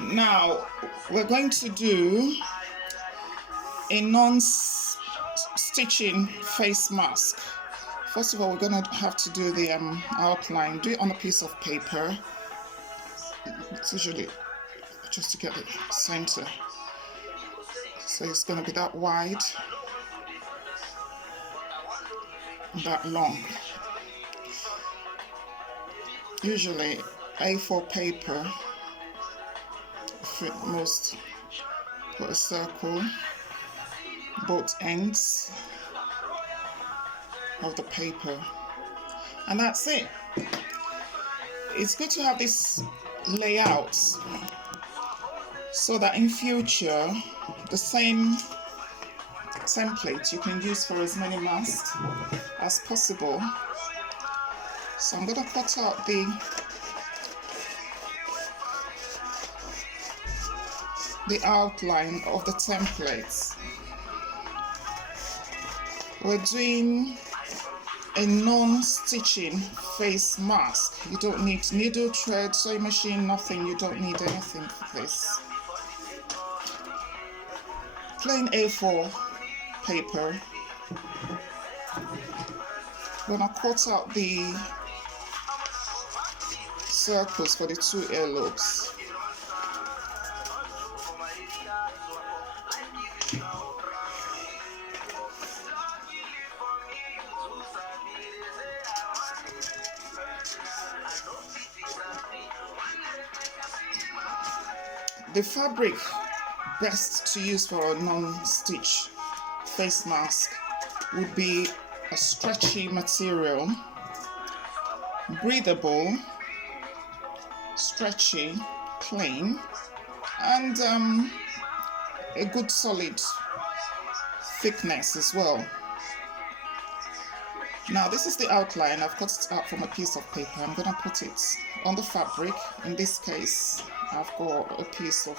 Now we're going to do a non-stitching face mask. First of all, we're going to have to do the outline. Do it on a piece of paper. It's usually just to get the center. So it's going to be that wide, that long. Usually A4 paper, fit most, put a circle, both ends of the paper, and that's it. It's good to have this layout so that in future the same template you can use for as many masks as possible. So I'm going to cut out the outline of the templates. We're doing a non-stitching face mask. You don't need needle, thread, sewing machine, nothing. You don't need anything for this. Plain A4 paper. I'm gonna cut out the circles for the two earlobes. The fabric best to use for a non-stitch face mask would be a stretchy material, breathable, stretchy, plain, and a good solid thickness as well. Now this is the outline. I've cut it out from a piece of paper. I'm going to put it on the fabric. In this case, I've got a piece of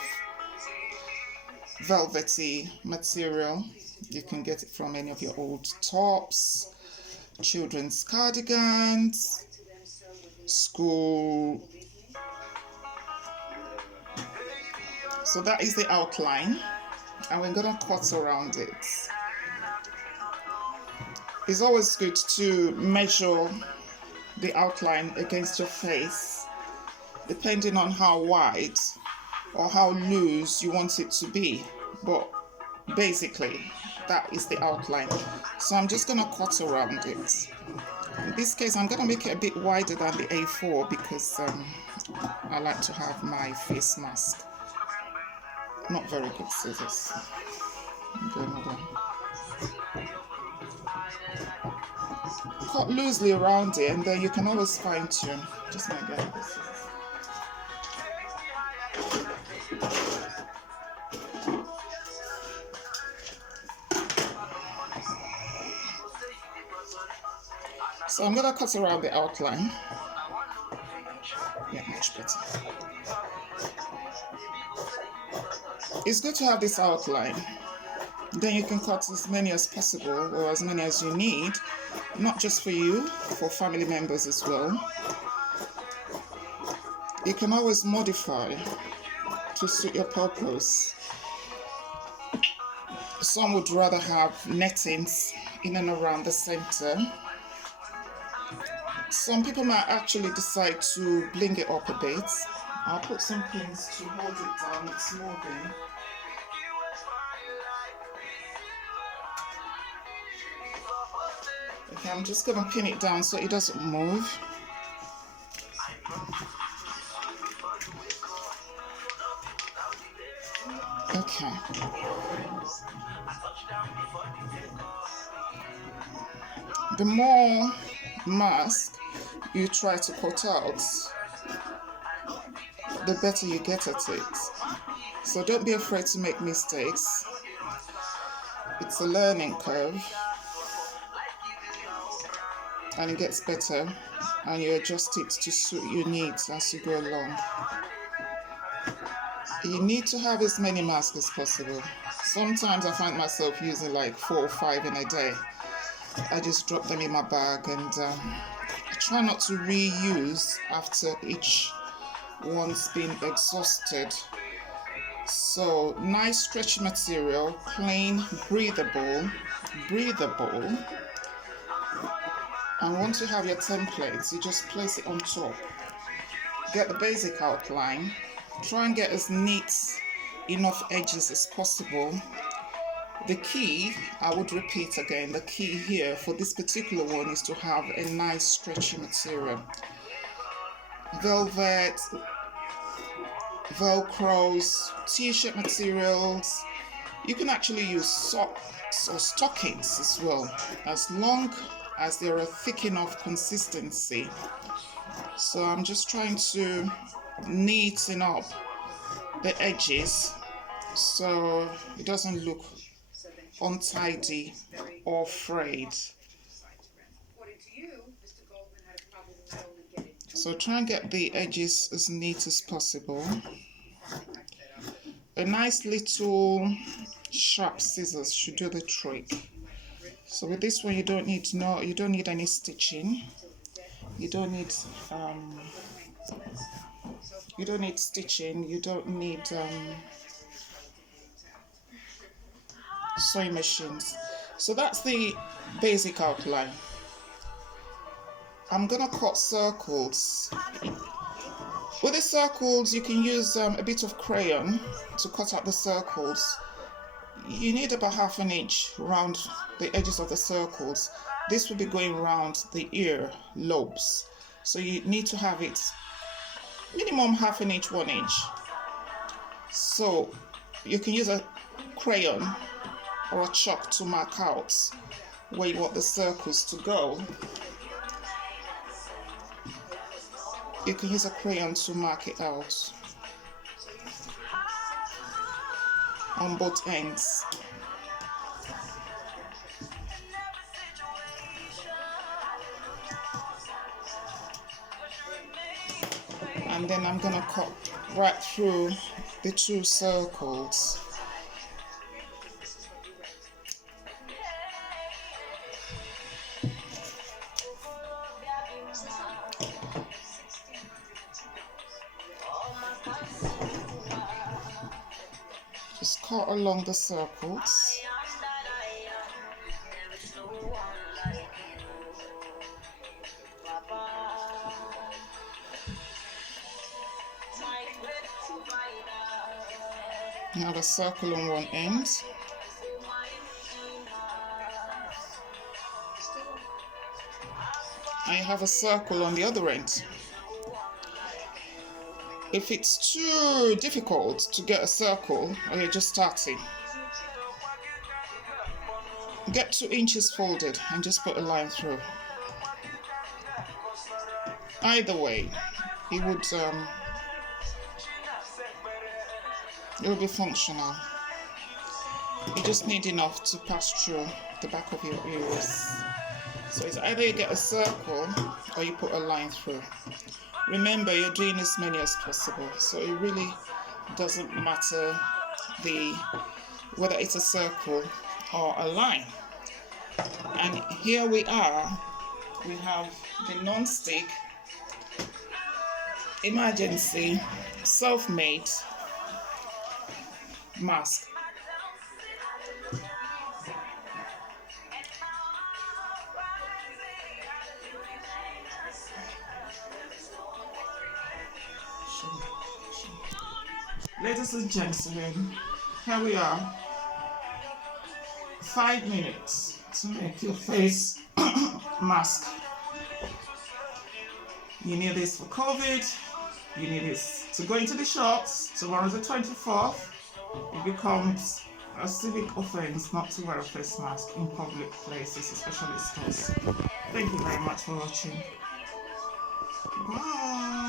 velvety material. You can get it from any of your old tops, children's cardigans, school. So that is the outline, and we're going to cut around it. It's always good to measure the outline against your face, depending on how wide or how loose you want it to be. But basically, that is the outline. So I'm just going to cut around it. In this case, I'm going to make it a bit wider than the A4 because I like to have my face mask. Not very good scissors. Cut loosely around it, and then you can always fine tune. Just gonna get this. So I'm gonna cut around the outline. Yeah, much better. It's good to have this outline. Then you can cut as many as possible, or as many as you need, not just for you, for family members as well. You can always modify to suit your purpose. Some would rather have nettings in and around the center. Some people might actually decide to bling it up a bit. I'll put some pins to hold it down, it's moving. Okay, I'm just going to pin it down so it doesn't move. Okay. The more mask you try to cut out, the better you get at it. So don't be afraid to make mistakes. It's a learning curve. And it gets better, and you adjust it to suit your needs as you go along. You need to have as many masks as possible. Sometimes I find myself using like 4 or 5 in a day. I just drop them in my bag, and I try not to reuse after each once been exhausted. So nice stretchy material, plain, breathable. And once you have your templates, you just place it on top. Get the basic outline. Try and get as neat enough edges as possible. The key, I would repeat again, the key here for this particular one is to have a nice stretchy material. Velvet, velcros, t-shirt materials. You can actually use socks or stockings as well, as long as they're a thick enough consistency. So I'm just trying to neaten up the edges so it doesn't look untidy or frayed. So try and get the edges as neat as possible. A nice little sharp scissors should do the trick. So with this one, you don't need any stitching. You don't need stitching. You don't need sewing machines. So that's the basic outline. I'm gonna cut circles. With the circles, you can use a bit of crayon to cut out the circles. You need about 1/2 inch around the edges of the circles. This will be going around the ear lobes. So you need to have it minimum 1/2 inch, 1 inch. So you can use a crayon or a chalk to mark out where you want the circles to go. You can use a crayon to mark it out on both ends. And then I'm gonna cut right through the 2 circles. Just cut along the circles. Now the circle on one end. And you have a circle on the other end. If it's too difficult to get a circle, or you're just starting, get 2 inches folded and just put a line through. Either way, it would be functional. You just need enough to pass through the back of your ears. So it's either you get a circle or you put a line through. Remember, you're doing as many as possible, so it really doesn't matter whether it's a circle or a line. And here we are. We have the non-stick emergency self-made mask. Ladies and gentlemen, here we are. 5 minutes to make your face mask. You need this for COVID. You need this to go into the shops. Tomorrow's the 24th. It becomes a civic offense not to wear a face mask in public places, especially stores. Thank you very much for watching. Bye.